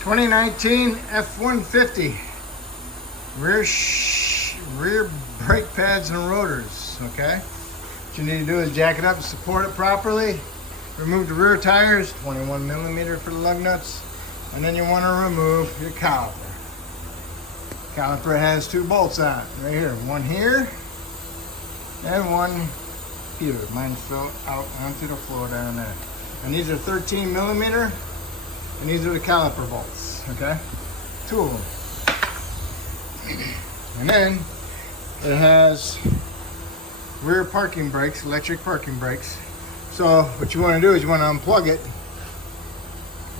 2019 F150 rear brake pads and rotors. Okay, what you need to do is jack it up and support it properly. Remove the rear tires, 21mm for the lug nuts, and then you want to remove your caliper. Caliper has two bolts on it right here, one here and one here. Mine fell out onto the floor down there. And these are 13mm, and these are the caliper bolts. Okay, two of them. And then it has rear parking brakes, electric parking brakes. So what you want to do is you want to unplug it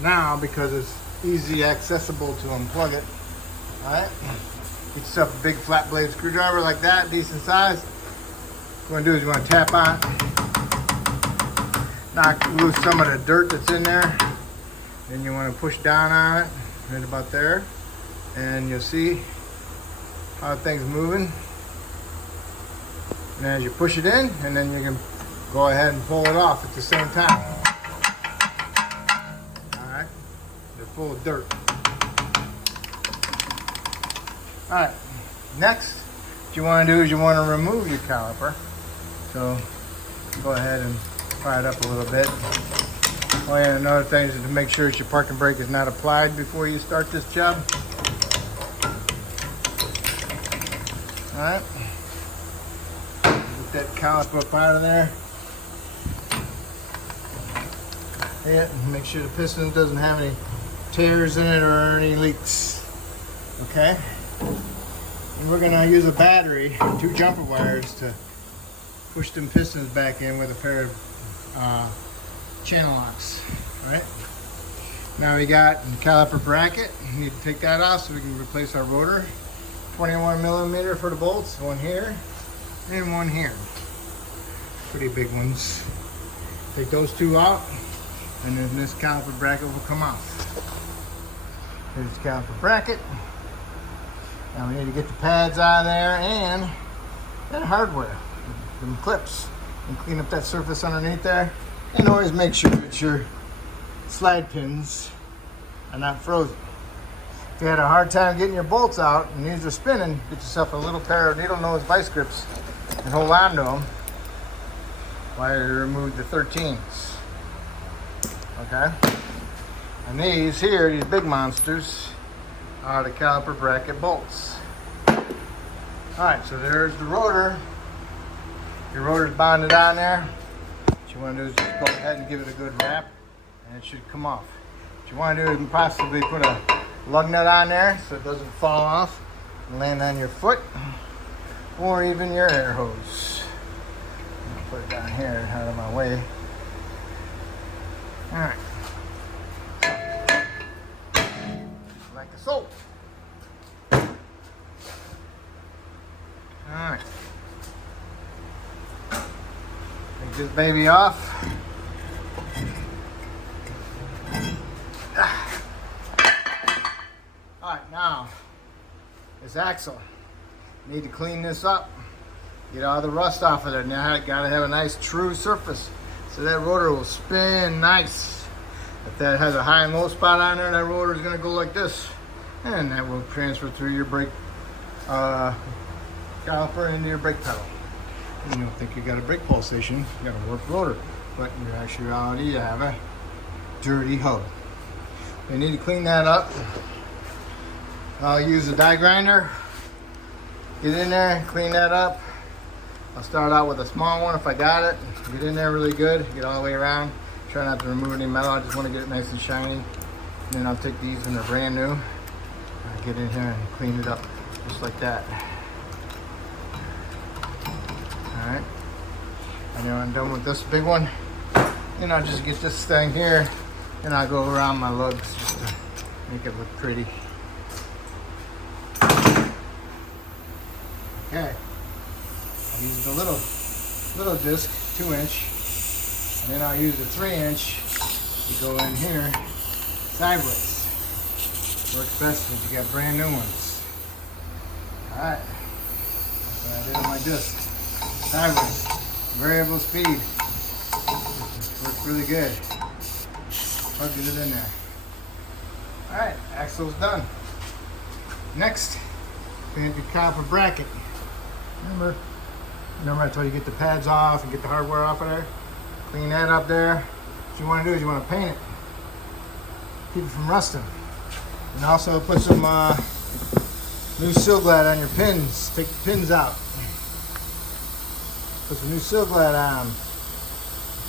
now because it's easy accessible to unplug it. All right, get yourself a big flat blade screwdriver like that, decent size. What you want to do is you want to tap on, knock loose some of the dirt that's in there. Then you want to push down on it, right about there, and you'll see how things moving. And as you push it in, and then you can go ahead and pull it off at the same time. Alright, they're full of dirt. Alright, next, what you want to do is you want to remove your caliper. So, go ahead and pry it up a little bit. Oh yeah, another thing is to make sure that your parking brake is not applied before you start this job. Alright, get that caliper up out of there. Yeah, make sure the piston doesn't have any tears in it or any leaks. Okay, and we're gonna use a battery, 2 jumper wires to push them pistons back in with a pair of channel locks. Right now we got the caliper bracket. We need to take that off so we can replace our rotor. 21mm for the bolts, one here and one here. Pretty big ones. Take those two out, and then this caliper bracket will come off. Here's the caliper bracket. Now we need to get the pads out of there and that hardware, them clips, and clean up that surface underneath there. And always make sure that your slide pins are not frozen. If you had a hard time getting your bolts out and these are spinning, get yourself a little pair of needle nose vice grips and hold on to them while you remove the 13s. Okay? And these here, these big monsters, are the caliper bracket bolts. Alright, so there's the rotor. Your rotor's bonded on there. What you want to do is just go ahead and give it a good wrap, and it should come off. What you want to do is possibly put a lug nut on there so it doesn't fall off and land on your foot or even your air hose. I'll put it down here out of my way. Alright. Like so. Alright. Take this baby off. Alright, now this axle. Need to clean this up. Get all the rust off of it. Now you gotta have a nice true surface so that rotor will spin nice. If that has a high and low spot on there, that rotor is gonna go like this, and that will transfer through your brake caliper into your brake pedal. And you don't think you got a brake pulsation, you got a warped rotor, but in actuality you have a dirty hub. You need to clean that up. I'll use a die grinder. Get in there, clean that up. I'll start out with a small one if I got it. Get in there really good, get all the way around. Try not to remove any metal, I just want to get it nice and shiny. And then I'll take these when they're brand new. I'll get in here and clean it up, just like that. Alright. And then when I'm done with this big one, then I'll just get this thing here and I'll go around my lugs just to make it look pretty. Okay. I used a little disc, 2-inch. And then I'll use a 3-inch to go in here sideways. Works best when you got brand new ones. Alright. That's what I did on my disc. Sideways. Variable speed. Works really good. Plugged it in there. Alright. axle's done. Next, we have the caliper bracket. Remember I told you get the pads off and get the hardware off of there? Clean that up there. What you want to do is you want to paint it. Keep it from rusting. And also put some new seal glad on your pins. Take the pins out. Put some new seal glad on.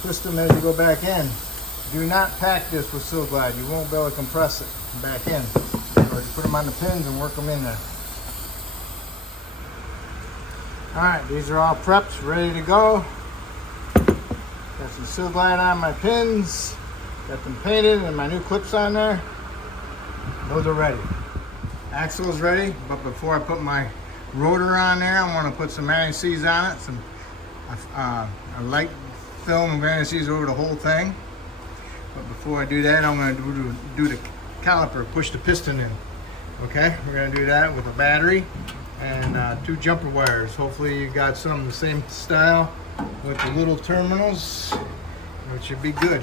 Twist them as you go back in. Do not pack this with seal glad. You won't be able to compress it back in. Or you put them on the pins and work them in there. Alright, these are all prepped, ready to go. Got some seal glad on my pins. Got them painted and my new clips on there. Those are ready. Axle is ready, but before I put my rotor on there, I want to put some anti-seize on it. Some a light film of anti-seize over the whole thing. But before I do that, I'm going to do the caliper, push the piston in. Okay, we're going to do that with a battery and 2 jumper wires. Hopefully you got some the same style with the little terminals, which should be good.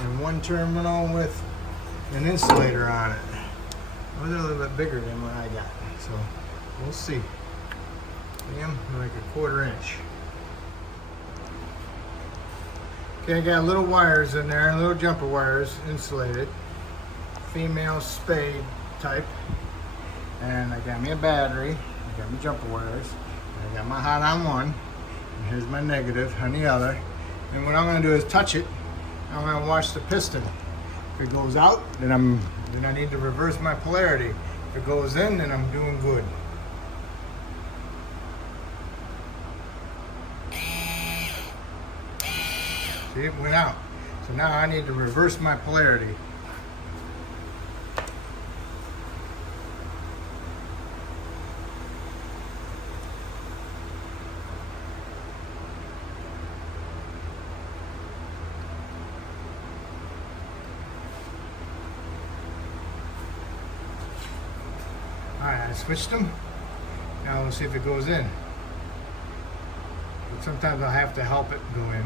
And 1 terminal with an insulator on it. Those are a little bit bigger than what I got, so we'll see. Damn, like a 1/4 inch. Okay, I got little wires in there, little jumper wires, insulated, female spade type. And I got me a battery, I got my jumper wires, I got my hot on one, and here's my negative on the other. And what I'm going to do is touch it. I'm going to watch the piston. If it goes out, then I need to reverse my polarity. If it goes in, then I'm doing good. See, it went out. So now I need to reverse my polarity. Alright, I switched them. Now let's see if it goes in. But sometimes I'll have to help it go in.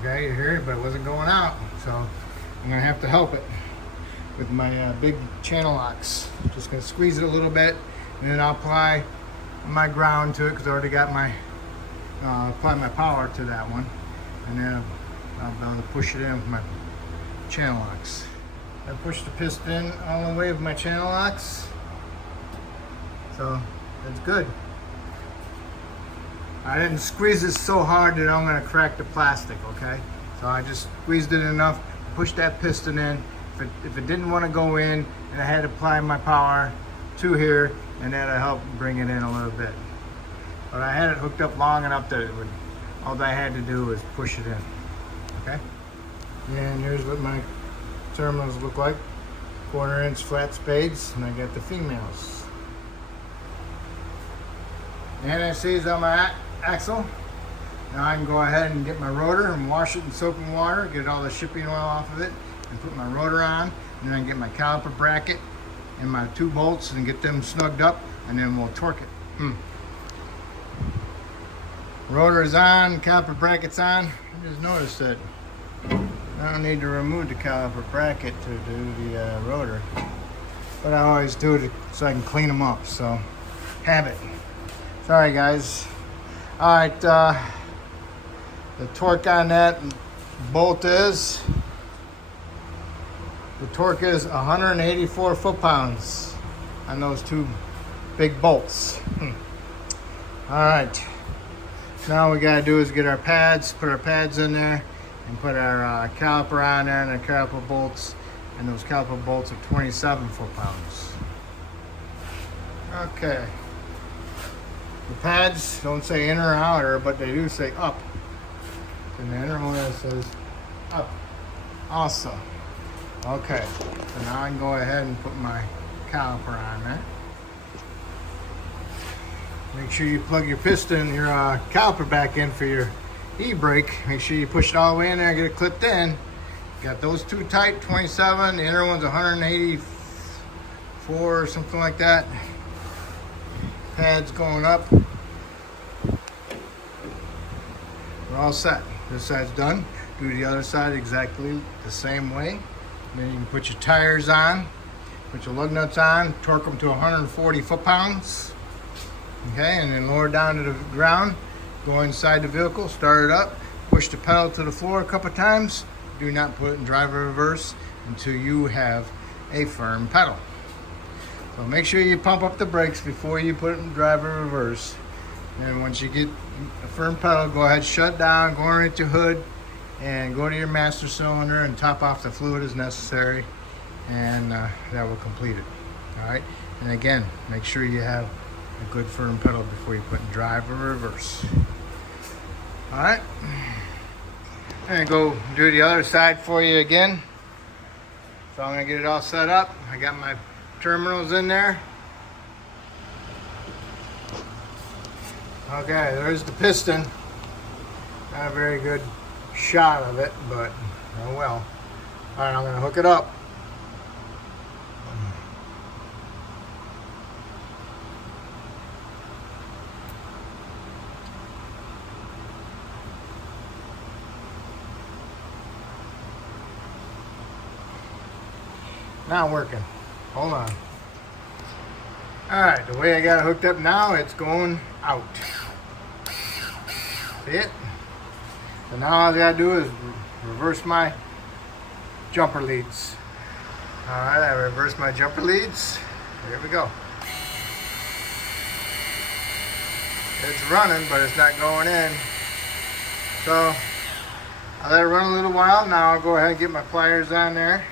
Okay, you hear it, but it wasn't going out. So I'm going to have to help it with my big channel locks. Just going to squeeze it a little bit, and then I'll apply my ground to it because I already got my apply my power to that one, and then I'll be able to push it in with my channel locks. I pushed the piston all the way with my channel locks, so it's good. I didn't squeeze this so hard that I'm going to crack the plastic, okay? So I just squeezed it enough, pushed that piston in. If it didn't want to go in, and I had to apply my power to here, and that'll help bring it in a little bit. But I had it hooked up long enough that it would, all I had to do was push it in, okay? And here's what my terminals look like. 1/4 inch flat spades, and I got the females. And I seize on my axle. Now I can go ahead and get my rotor and wash it in soap and water, get all the shipping oil off of it, and put my rotor on. And then I can get my caliper bracket and my 2 bolts and get them snugged up, and then we'll torque it. Rotor is on, caliper bracket's on. I just noticed that I don't need to remove the caliper bracket to do the rotor, but I always do it so I can clean them up, so have it. Sorry guys. Alright, the torque on that bolt is, the torque is 184 foot-pounds on those 2 big bolts. Alright. Now what we gotta do is get our pads, put our pads in there, and put our caliper on there, and our caliper bolts, and those caliper bolts are 27 foot-pounds. Okay. The pads don't say inner or outer, but they do say up. And the inner one says up also. Okay, so now I can go ahead and put my caliper on there. Make sure you plug your piston, your caliper back in for your e-brake. Make sure you push it all the way in there, get it clipped in. Got those 2 tight, 27. The inner one's 184 or something like that. Pads going up. we're all set. This side's done. Do the other side exactly the same way. Then you can put your tires on, put your lug nuts on, torque them to 140 foot-pounds. Okay, and then lower down to the ground, go inside the vehicle, start it up, push the pedal to the floor a couple times. Do not put it in driver reverse until you have a firm pedal. So make sure you pump up the brakes before you put it in driver reverse. And once you get a firm pedal, go ahead, shut down, go underneath your hood, and go to your master cylinder and top off the fluid as necessary, and that will complete it. All right, and again, make sure you have a good firm pedal before you put in driver reverse. All right, and go do the other side for you again. So I'm gonna get it all set up. I got my terminals in there. Okay, there's the piston. Not a very good shot of it, but oh well. All right, I'm gonna hook it up. Not working. Hold on. All right, the way I got it hooked up now, it's going out. See it? So now all I gotta do is reverse my jumper leads. All right, I reverse my jumper leads. Here we go. It's running, but it's not going in. So I'll let it run a little while. Now I'll go ahead and get my pliers on there,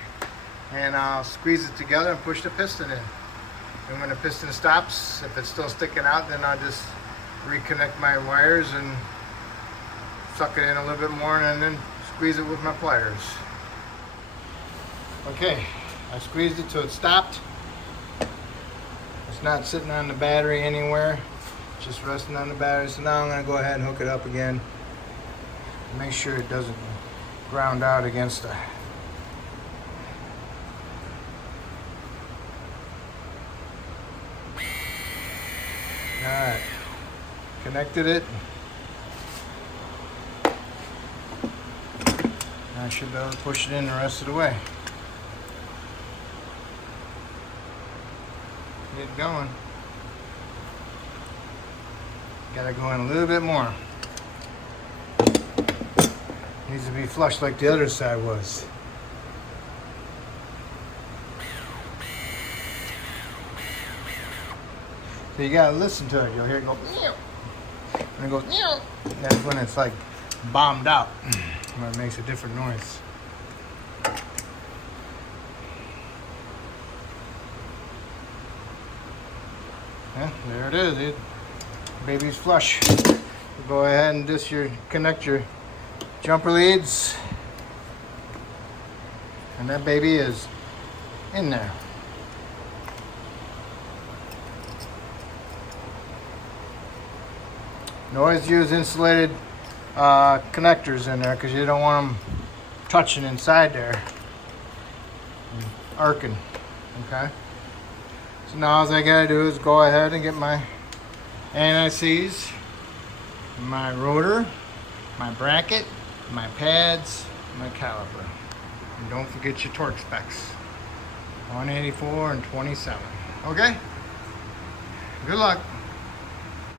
and I'll squeeze it together and push the piston in. And when the piston stops, if it's still sticking out, then I'll just reconnect my wires and suck it in a little bit more, and then squeeze it with my pliers. Okay, I squeezed it till it stopped. It's not sitting on the battery anywhere, it's just resting on the battery. So now I'm going to go ahead and hook it up again. Make sure it doesn't ground out against the Alright, connected it. I should be able to push it in the rest of the way. Get it going. Gotta go in a little bit more. Needs to be flush like the other side was. So you gotta listen to it. You'll hear it go, meow. And it goes, meow. That's when it's like bombed out. When it makes a different noise. Yeah, there it is. Baby's flush. Go ahead and just connect your jumper leads. And that baby is in there. You always use insulated connectors in there because you don't want them touching inside there and arcing. Okay, so now all I gotta do is go ahead and get my anti-seize, my rotor, my bracket, my pads, my caliper, and don't forget your torque specs, 184 and 27. Okay, good luck.